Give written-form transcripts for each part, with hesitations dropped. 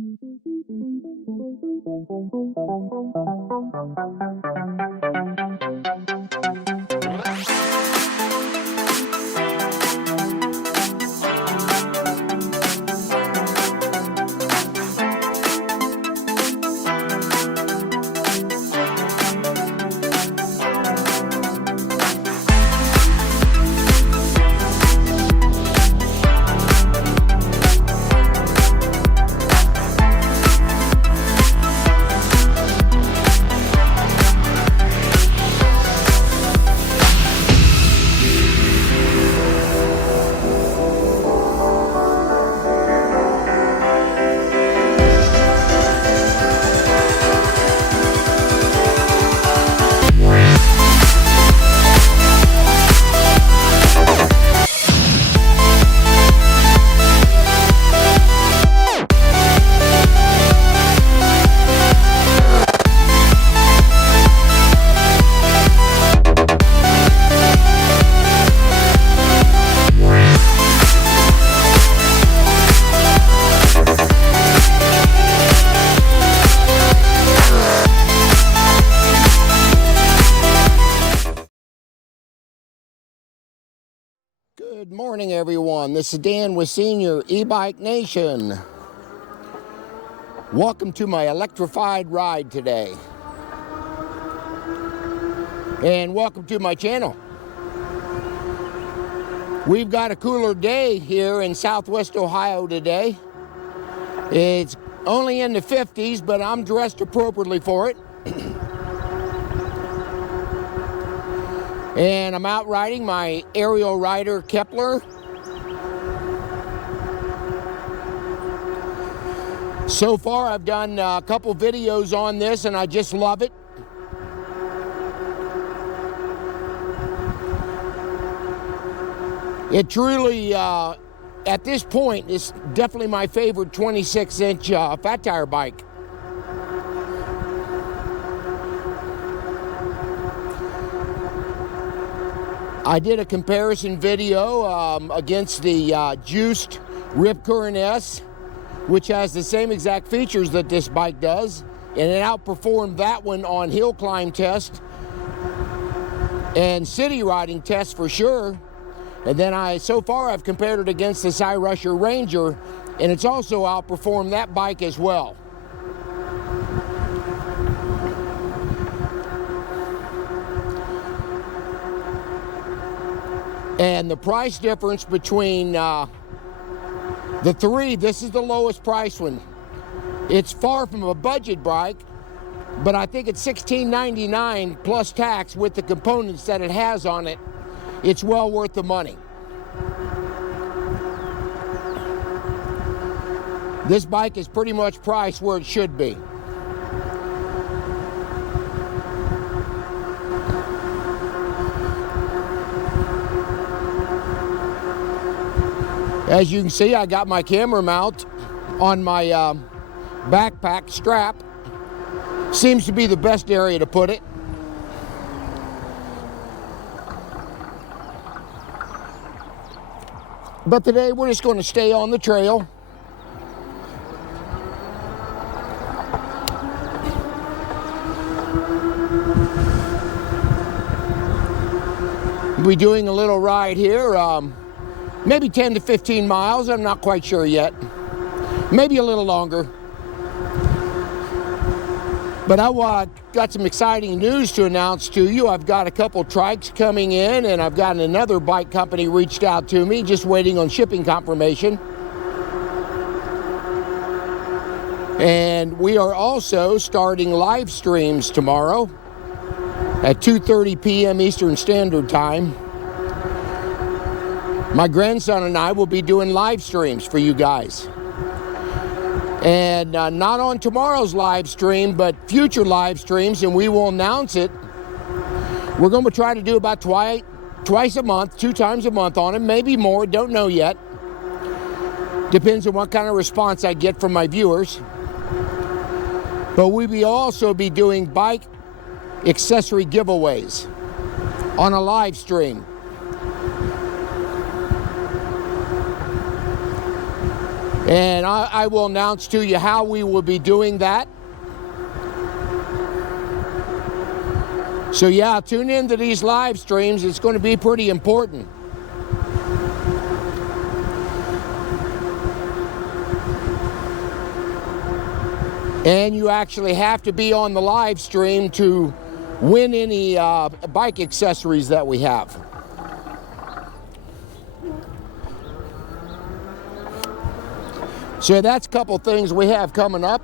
Good morning, everyone. This is Dan with Senior E-Bike Nation. Welcome to my electrified ride today. And welcome to my channel. We've got a cooler day here in Southwest Ohio today. It's only in the 50s, but I'm dressed appropriately for it. And I'm out riding my Ariel Rider Kepler. So far, I've done a couple videos on this, and I just love it. It truly, at this point, is definitely my favorite 26-inch fat tire bike. I did a comparison video against the juiced Rip Current S, which has the same exact features that this bike does, and it outperformed that one on hill climb test and city riding test for sure. And then so far I've compared it against the Rusher Ranger, and it's also outperformed that bike as well. And the price difference between the three, this is the lowest price one. It's far from a budget bike, but I think it's $16.99 plus tax with the components that it has on it. It's well worth the money. This bike is pretty much priced where it should be. As you can see, I got my camera mount on my backpack strap. Seems to be the best area to put it. But today we're just going to stay on the trail. We'll be doing a little ride here. Maybe 10 to 15 miles, I'm not quite sure yet. Maybe a little longer. But I got some exciting news to announce to you. I've got a couple trikes coming in, and I've got another bike company reached out to me, just waiting on shipping confirmation. And we are also starting live streams tomorrow at 2:30 p.m. Eastern Standard Time. My grandson and I will be doing live streams for you guys. And not on tomorrow's live stream, but future live streams, and we will announce it. We're going to try to do about twice a month, 2 times a month on it, maybe more, don't know yet. Depends on what kind of response I get from my viewers. But we will also be doing bike accessory giveaways on a live stream. And I will announce to you how we will be doing that. So yeah, tune into these live streams. It's going to be pretty important. And you actually have to be on the live stream to win any bike accessories that we have. So that's a couple things we have coming up.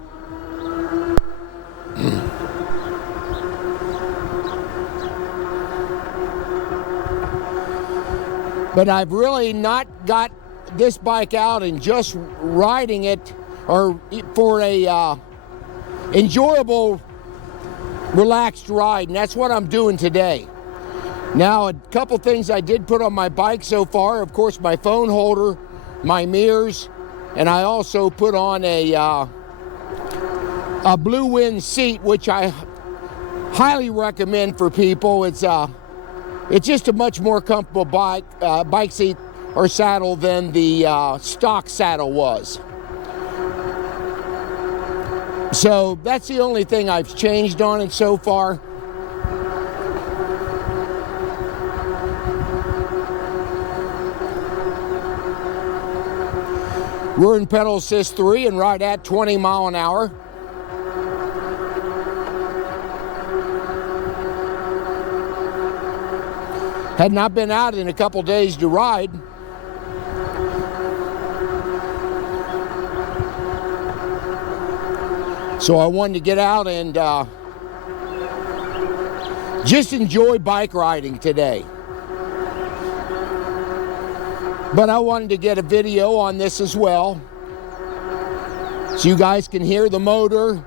But I've really not got this bike out and just riding it or for a enjoyable, relaxed ride, and that's what I'm doing today. Now, a couple things I did put on my bike so far, of course, my phone holder, my mirrors, and I also put on a Blue Wind seat, which I highly recommend for people. It's just a much more comfortable bike seat or saddle than the stock saddle was. So that's the only thing I've changed on it so far. We're in pedal assist 3 and right at 20 mile an hour. Had not been out in a couple days to ride. So I wanted to get out and just enjoy bike riding today. But I wanted to get a video on this as well, so you guys can hear the motor.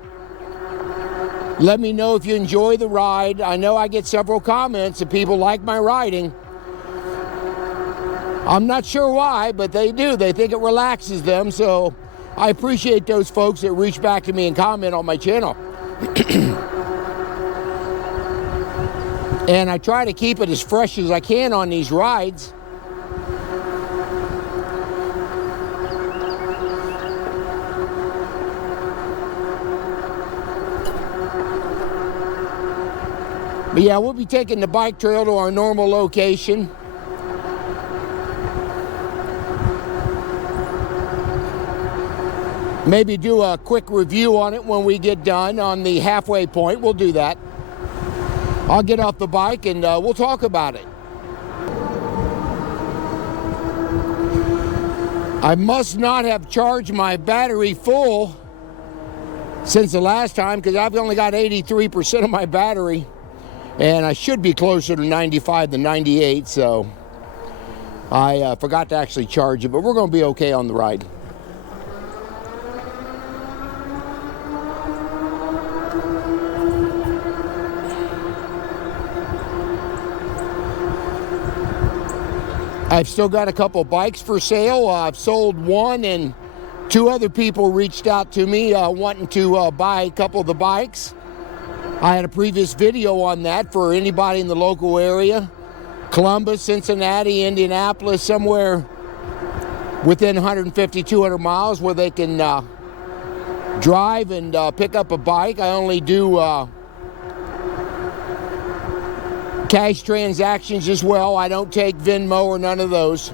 Let me know if you enjoy the ride. I know I get several comments that people like my riding. I'm not sure why, but they do. They think it relaxes them, so I appreciate those folks that reach back to me and comment on my channel. And I try to keep it as fresh as I can on these rides. But yeah, we'll be taking the bike trail to our normal location. Maybe do a quick review on it when we get done on the halfway point. We'll do that. I'll get off the bike and we'll talk about it. I must not have charged my battery full since the last time, because I've only got 83% of my battery. And I should be closer to 95 than 98, so I forgot to actually charge it, but we're going to be okay on the ride. I've still got a couple bikes for sale. I've sold one, and 2 other people reached out to me wanting to buy a couple of the bikes. I had a previous video on that for anybody in the local area. Columbus, Cincinnati, Indianapolis, somewhere within 150, 200 miles where they can drive and pick up a bike. I only do cash transactions as well. I don't take Venmo or none of those.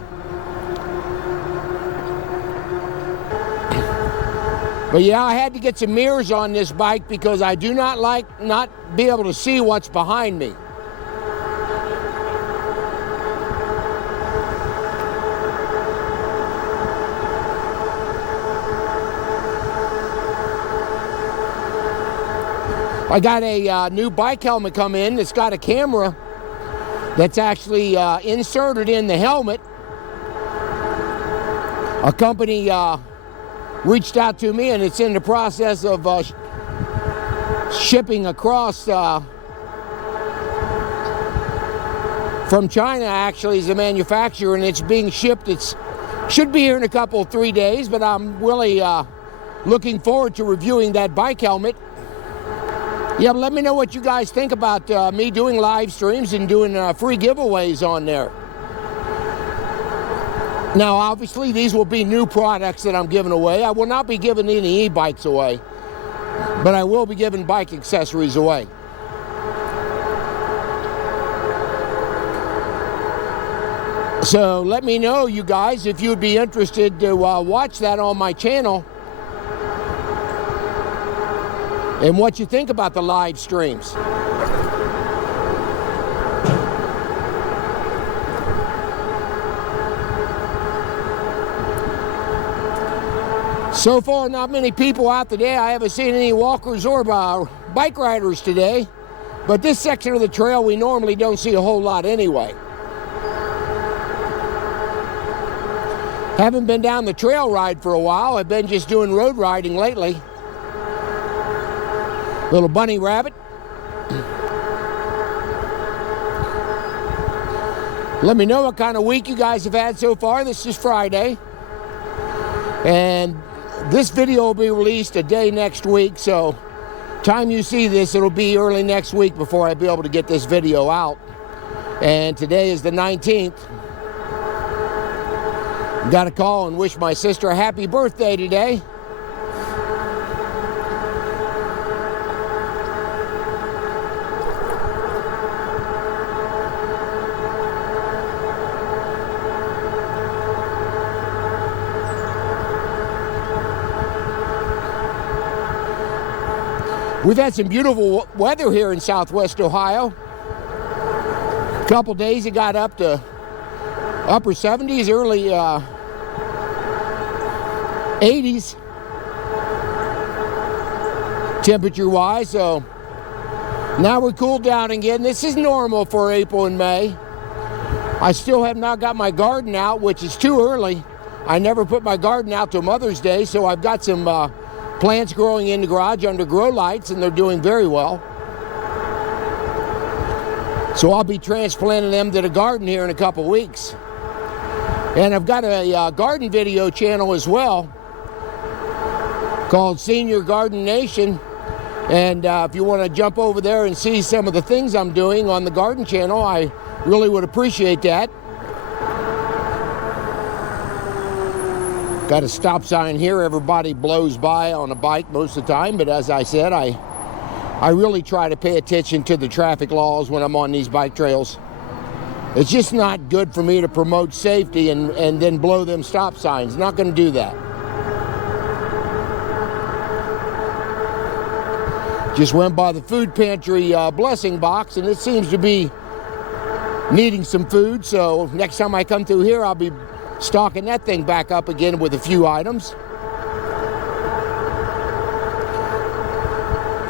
But yeah, I had to get some mirrors on this bike because I do not like not be able to see what's behind me. I got a new bike helmet come in. It's got a camera that's actually inserted in the helmet. A company reached out to me, and it's in the process of shipping across from China, actually, as a manufacturer, and it's being shipped. It should be here in a couple, 3 days, but I'm really looking forward to reviewing that bike helmet. Yeah, but let me know what you guys think about me doing live streams and doing free giveaways on there. Now, obviously, these will be new products that I'm giving away. I will not be giving any e-bikes away, but I will be giving bike accessories away. So let me know, you guys, if you'd be interested to watch that on my channel and what you think about the live streams. So far, not many people out today. I haven't seen any walkers or bike riders today, but this section of the trail we normally don't see a whole lot anyway. Haven't been down the trail ride for a while. I've been just doing road riding lately. Little bunny rabbit. Let me know what kind of week you guys have had so far. This is Friday. And this video will be released a day next week, so time you see this, it'll be early next week before I'll be able to get this video out. And today is the 19th. Got to call and wish my sister a happy birthday today. We've had some beautiful weather here in Southwest Ohio. A couple days it got up to upper 70s, early 80s temperature-wise. So now we're cooled down again. This is normal for April and May. I still have not got my garden out, which is too early. I never put my garden out till Mother's Day, so I've got some plants growing in the garage under grow lights, and they're doing very well. So I'll be transplanting them to the garden here in a couple weeks. And I've got a garden video channel as well called Senior Garden Nation. And if you want to jump over there and see some of the things I'm doing on the garden channel, I really would appreciate that. Got a stop sign here. Everybody blows by on a bike most of the time, but as I said, I really try to pay attention to the traffic laws when I'm on these bike trails. It's just not good for me to promote safety and then blow them stop signs. Not going to do that. Just went by the food pantry blessing box, and it seems to be needing some food, so next time I come through here, I'll be stocking that thing back up again with a few items.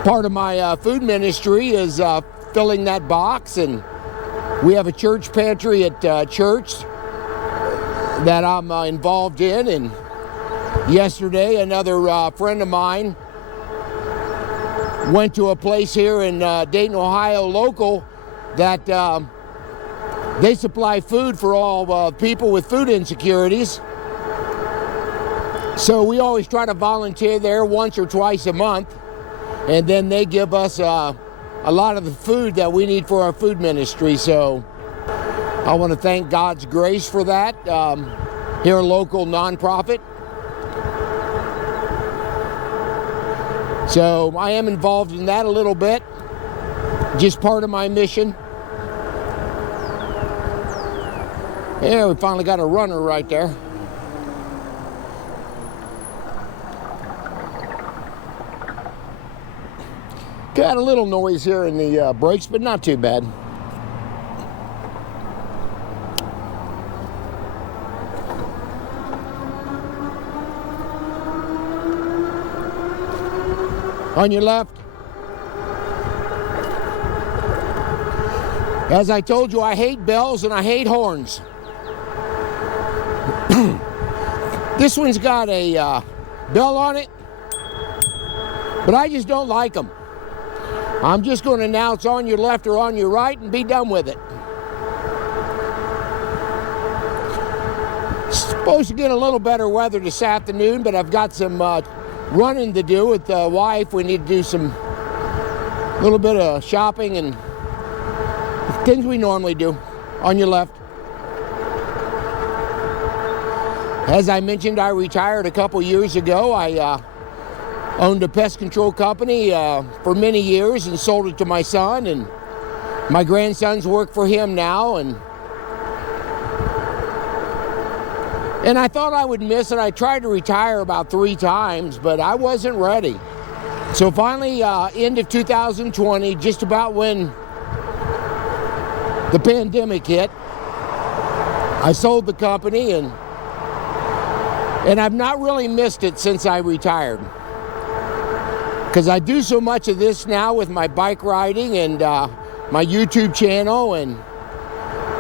Part of my food ministry is filling that box, and we have a church pantry at church that I'm involved in. And yesterday, another friend of mine went to a place here in Dayton, Ohio, local, that they supply food for all people with food insecurities. So we always try to volunteer there once or twice a month, and then they give us a lot of the food that we need for our food ministry. So I want to thank God's Grace for that, here a local nonprofit. So I am involved in that a little bit, just part of my mission. Yeah, we finally got a runner right there. Got a little noise here in the brakes, but not too bad. On your left. As I told you, I hate bells and I hate horns. This one's got a bell on it, but I just don't like them. I'm just going to announce on your left or on your right and be done with it. Supposed to get a little better weather this afternoon, but I've got some running to do with the wife. We need to do some little bit of shopping and things we normally do. On your left. As I mentioned, I retired a couple years ago. I owned a pest control company for many years and sold it to my son, and my grandsons work for him now, and I thought I would miss it. I tried to retire about 3 times, but I wasn't ready. So finally, end of 2020, just about when the pandemic hit, I sold the company, and I've not really missed it since I retired. Because I do so much of this now with my bike riding and my YouTube channel and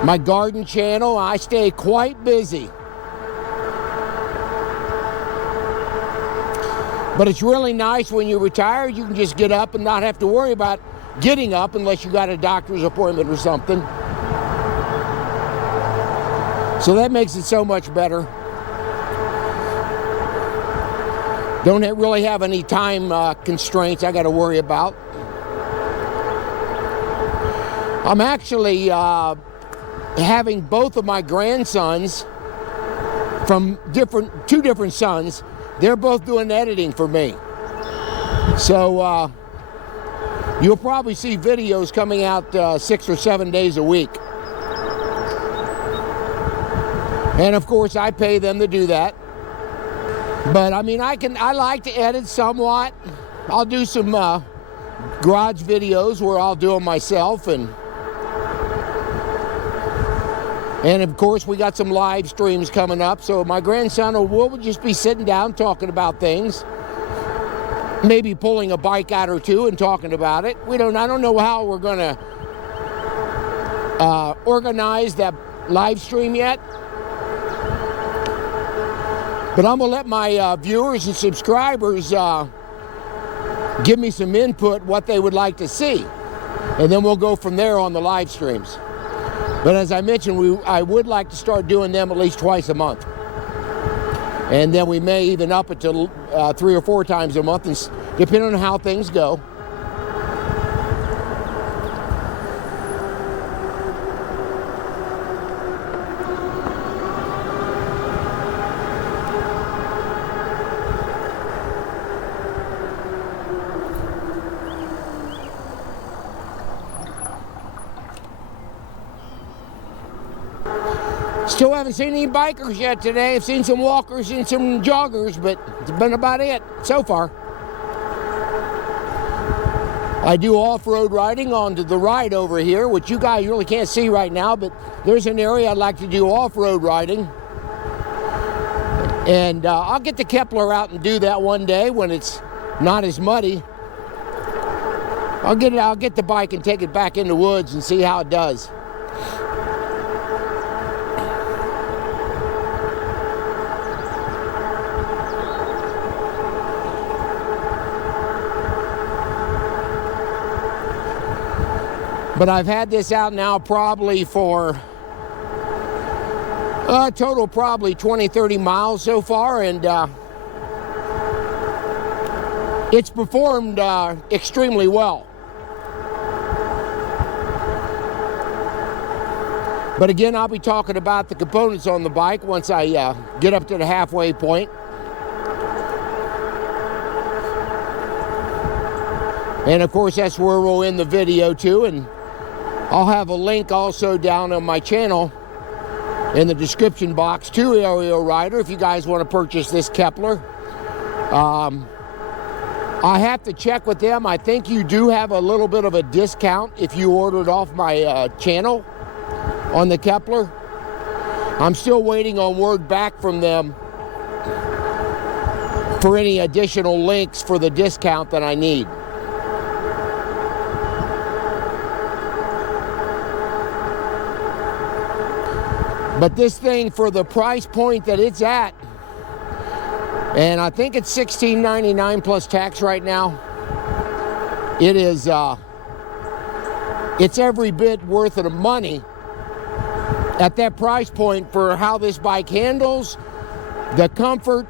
my garden channel. I stay quite busy. But it's really nice when you retire, you can just get up and not have to worry about getting up unless you got a doctor's appointment or something. So that makes it so much better. Don't really have any time constraints I got to worry about. I'm actually having both of my grandsons from two different sons. They're both doing editing for me. So you'll probably see videos coming out 6 or 7 days a week. And of course, I pay them to do that. But I mean, I like to edit somewhat. I'll do some garage videos where I'll do them myself, and of course we got some live streams coming up. So my grandson will just be sitting down talking about things, maybe pulling a bike out or two and talking about it. I don't know how we're gonna organize that live stream yet. But I'm going to let my viewers and subscribers give me some input, what they would like to see. And then we'll go from there on the live streams. But as I mentioned, I would like to start doing them at least twice a month. And then we may even up it to 3 or 4 times a month, depending on how things go. Still haven't seen any bikers yet today. I've seen some walkers and some joggers, but it's been about it so far. I do off-road riding onto the right over here, which you guys really can't see right now, but there's an area I'd like to do off-road riding. And I'll get the Kepler out and do that one day when it's not as muddy. I'll get the bike and take it back in the woods and see how it does. But I've had this out now probably for a total probably 20, 30 miles so far, and it's performed extremely well. But again, I'll be talking about the components on the bike once I get up to the halfway point. And of course, that's where we'll end the video too, and I'll have a link also down on my channel in the description box to Ariel Rider if you guys want to purchase this Kepler. I have to check with them. I think you do have a little bit of a discount if you ordered off my channel on the Kepler. I'm still waiting on word back from them for any additional links for the discount that I need. But this thing, for the price point that it's at, and I think it's $16.99 plus tax right now, it is it's every bit worth of the money at that price point for how this bike handles, the comfort,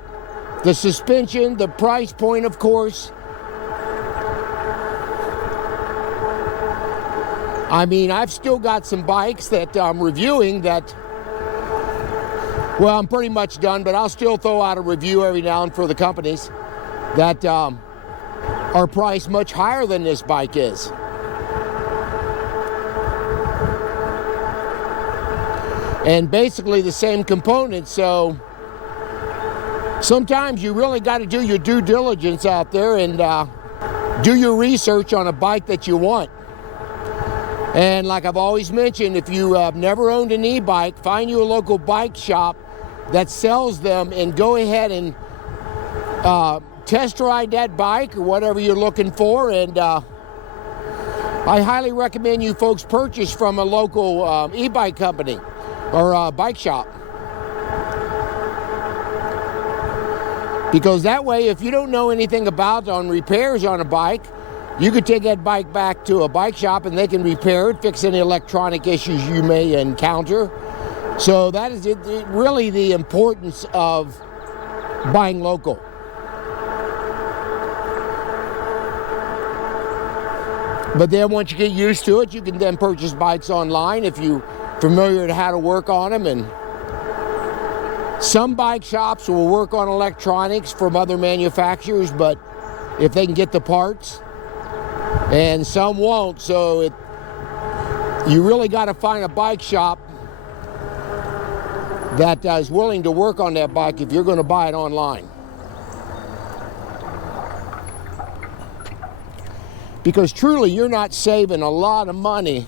the suspension, the price point, of course. I mean, I've still got some bikes that I'm reviewing that Well, I'm pretty much done, but I'll still throw out a review every now and then for the companies that are priced much higher than this bike is. And basically the same components, so sometimes you really got to do your due diligence out there and do your research on a bike that you want. And like I've always mentioned, if you have never owned an e-bike, find you a local bike shop that sells them and go ahead and test ride that bike or whatever you're looking for. And I highly recommend you folks purchase from a local e-bike company or bike shop. Because that way, if you don't know anything about on repairs on a bike, you could take that bike back to a bike shop and they can repair it, fix any electronic issues you may encounter. So that is really the importance of buying local. But then once you get used to it, you can then purchase bikes online if you're familiar with how to work on them. And some bike shops will work on electronics from other manufacturers, but if they can get the parts, and some won't. So you really got to find a bike shop that is willing to work on that bike if you're going to buy it online. Because truly, you're not saving a lot of money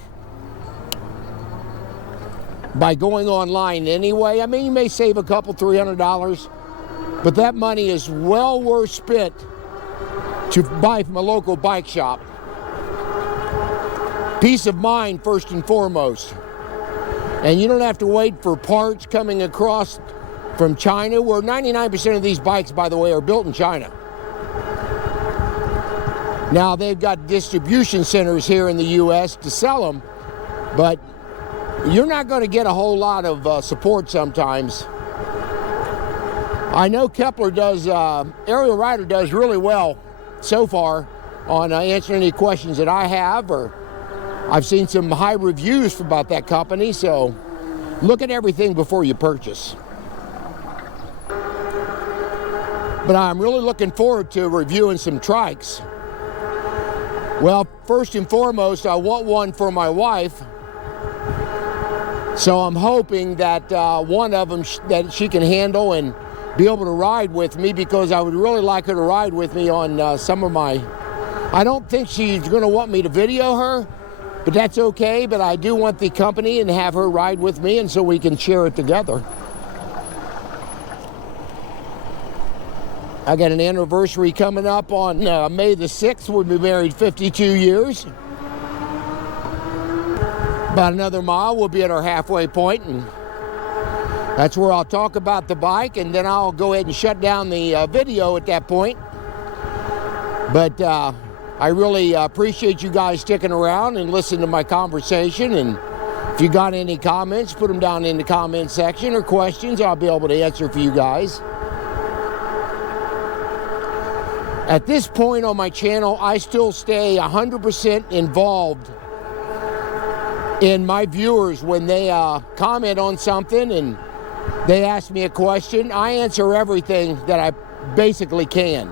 by going online anyway. I mean, you may save a couple, $300, but that money is well worth spent to buy from a local bike shop. Peace of mind first and foremost. And you don't have to wait for parts coming across from China, where 99% of these bikes, by the way, are built in China. Now, they've got distribution centers here in the U.S. to sell them, but you're not going to get a whole lot of support sometimes. I know Kepler does, Ariel Rider does really well so far on answering any questions that I have, or I've seen some high reviews about that company, so look at everything before you purchase. But I'm really looking forward to reviewing some trikes. Well, first and foremost, I want one for my wife. So I'm hoping that one of them that she can handle and be able to ride with me, because I would really like her to ride with me on some of my... I don't think she's going to want me to video her, but that's okay. But I do want the company and have her ride with me, and so we can share it together. I got an anniversary coming up on May the 6th. We'll be married 52 years. About another mile, we'll be at our halfway point, and that's where I'll talk about the bike, and then I'll go ahead and shut down the video at that point. But I really appreciate you guys sticking around and listening to my conversation. And if you got any comments, put them down in the comment section, or questions I'll be able to answer for you guys. At this point on my channel, I still stay 100% involved in my viewers. When they comment on something and they ask me a question, I answer everything that I basically can.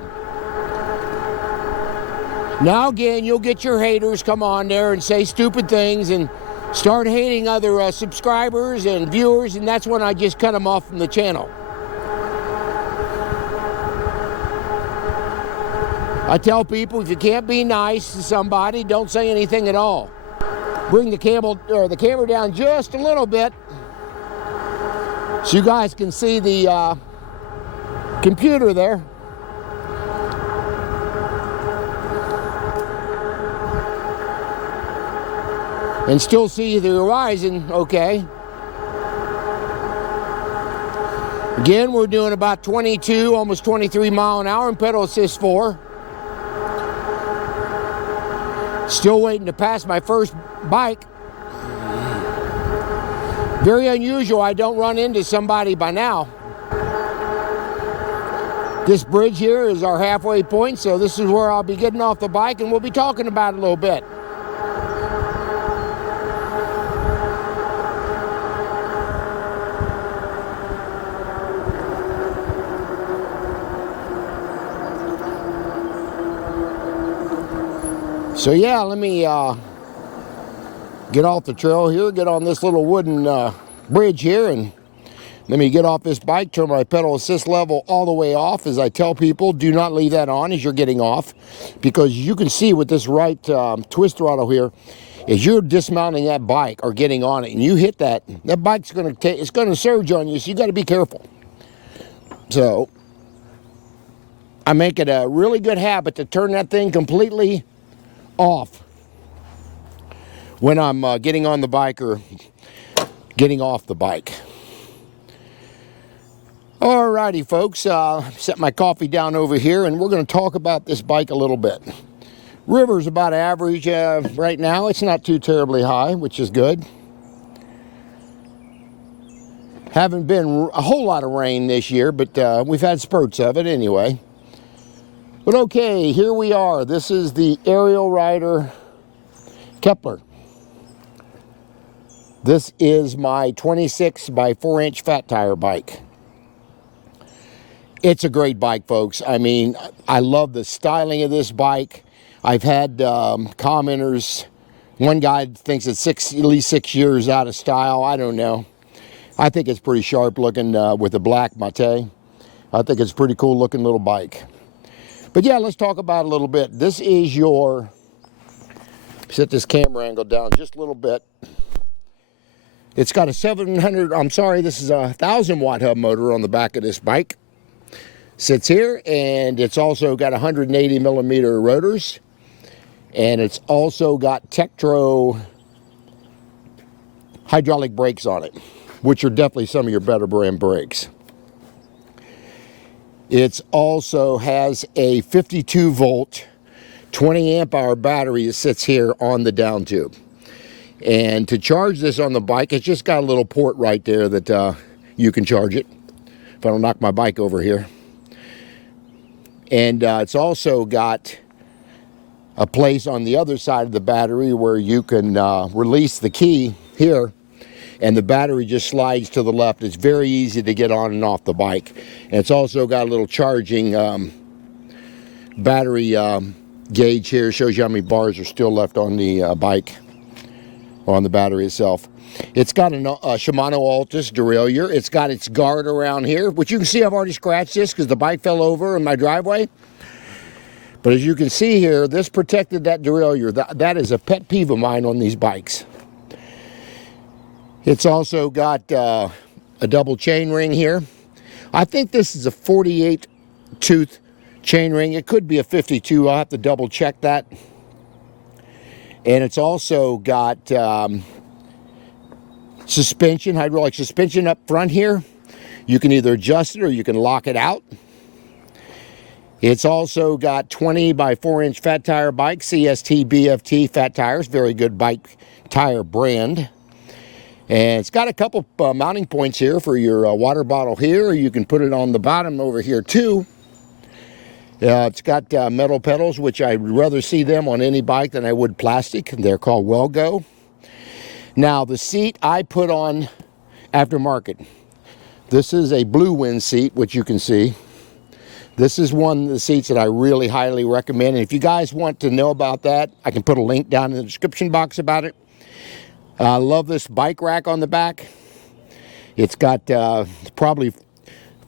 Now again, you'll get your haters come on there and say stupid things and start hating other subscribers and viewers, and that's when I just cut them off from the channel. I tell people, if you can't be nice to somebody, don't say anything at all. Bring the camera down just a little bit so you guys can see the computer there. And still see the horizon okay. Again, we're doing about 22, almost 23 mile an hour in pedal assist 4. Still waiting to pass my first bike. Very unusual I don't run into somebody by now. This bridge here is our halfway point, so this is where I'll be getting off the bike, and we'll be talking about it a little bit. So yeah, let me get off the trail here, get on this little wooden bridge here, and let me get off this bike, turn my pedal assist level all the way off. As I tell people, do not leave that on as you're getting off, because you can see with this right twist throttle here, as you're dismounting that bike or getting on it and you hit that, that bike's going to it's going to surge on you, so you got to be careful. So I make it a really good habit to turn that thing completely off when I'm getting on the bike or getting off the bike. Alrighty, folks, set my coffee down over here, and we're going to talk about this bike a little bit. River's about average right now. It's not too terribly high, which is good. Haven't been a whole lot of rain this year, but we've had spurts of it anyway. But okay, here we are. This is the Ariel Rider Kepler. This is my 26 by 4-inch fat tire bike. It's a great bike, folks. I mean, I love the styling of this bike. I've had commenters, one guy thinks it's at least 6 years out of style. I don't know. I think it's pretty sharp looking with the black Mate. I think it's a pretty cool looking little bike. But yeah, let's talk about it a little bit. This is your, set this camera angle down just a little bit. It's got a 1,000 watt hub motor on the back of this bike. Sits here, and it's also got 180 millimeter rotors, and it's also got Tektro hydraulic brakes on it, which are definitely some of your better brand brakes. It also has a 52 volt 20 amp hour battery that sits here on the down tube. And to charge this on the bike, it's just got a little port right there that you can charge it if I don't knock my bike over here. And it's also got a place on the other side of the battery where you can release the key here, and the battery just slides to the left. It's very easy to get on and off the bike. And it's also got a little charging battery gauge here. Shows you how many bars are still left on the bike, on the battery itself. It's got a Shimano Altus derailleur. It's got its guard around here, which you can see I've already scratched this because the bike fell over in my driveway. But as you can see here, this protected that derailleur. That is a pet peeve of mine on these bikes. It's also got a double chain ring here. I think this is a 48 tooth chain ring. It could be a 52. I'll have to double check that. And it's also got suspension, hydraulic suspension up front here. You can either adjust it or you can lock it out. It's also got 20 by 4-inch fat tire bike, CST BFT fat tires, very good bike tire brand. And it's got a couple mounting points here for your water bottle here, or you can put it on the bottom over here too. It's got metal pedals, which I'd rather see them on any bike than I would plastic. They're called Well-Go. Now, the seat I put on aftermarket. This is a Blue Wind seat, which you can see. This is one of the seats that I really highly recommend. And if you guys want to know about that, I can put a link down in the description box about it. I love this bike rack on the back. It's got probably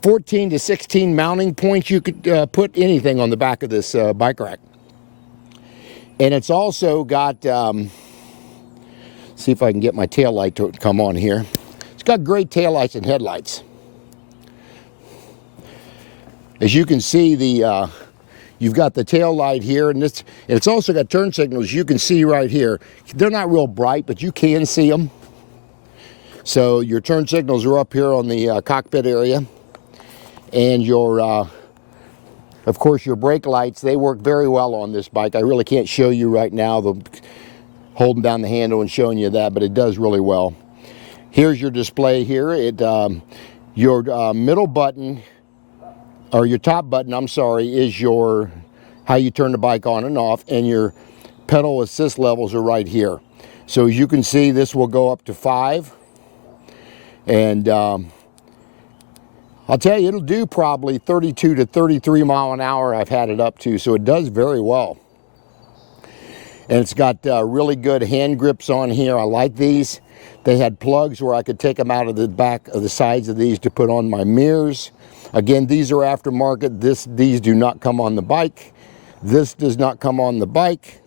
14 to 16 mounting points. You could put anything on the back of this bike rack. And it's also got, see if I can get my tail light to come on here. It's got great tail lights and headlights. As you can see, you've got the tail light here, and it's also got turn signals. You can see right here. They're not real bright, but you can see them. So your turn signals are up here on the cockpit area. And your, of course, your brake lights, they work very well on this bike. I really can't show you right now, holding down the handle and showing you that, but it does really well. Here's your display here. Your middle button, or your top button, I'm sorry, is how you turn the bike on and off, and your pedal assist levels are right here. So as you can see, this will go up to 5, and I'll tell you, it'll do probably 32 to 33 mile an hour. I've had it up to, so it does very well. And it's got really good hand grips on here. I like these. They had plugs where I could take them out of the back of the sides of these to put on my mirrors. Again, these are aftermarket. These do not come on the bike. This does not come on the bike.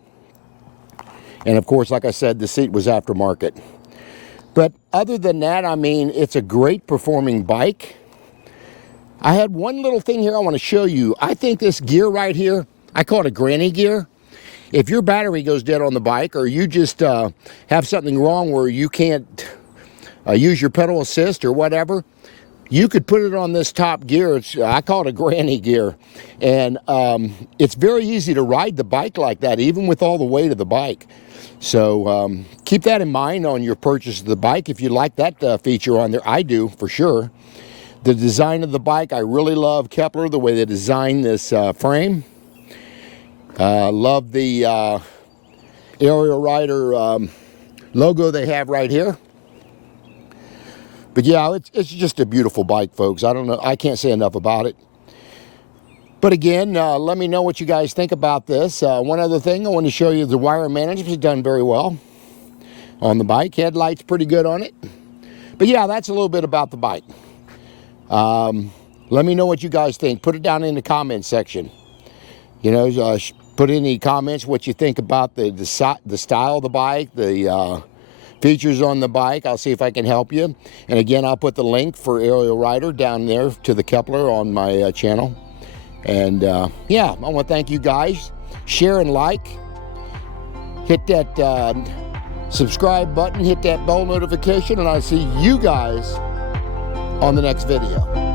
And of course, like I said, the seat was aftermarket. But other than that, I mean, it's a great performing bike. I had one little thing here I want to show you. I think this gear right here, I call it a granny gear. If your battery goes dead on the bike, or you just have something wrong where you can't use your pedal assist or whatever, you could put it on this top gear. I call it a granny gear. And it's very easy to ride the bike like that, even with all the weight of the bike. So keep that in mind on your purchase of the bike if you like that feature on there. I do, for sure. The design of the bike, I really love Kepler, the way they designed this frame. Love the Ariel Rider logo they have right here. But yeah, it's just a beautiful bike, folks. I don't know, I can't say enough about it. But again, let me know what you guys think about this. One other thing I want to show you, the wire management is done very well on the bike. Headlights pretty good on it. But yeah, that's a little bit about the bike. Let me know what you guys think. Put it down in the comment section. You know, put in the comments what you think about the style of the bike, the features on the bike. I'll see if I can help you. And again, I'll put the link for Ariel Rider down there to the Kepler on my channel. And yeah, I want to thank you guys. Share and like. Hit that subscribe button. Hit that bell notification. And I'll see you guys on the next video.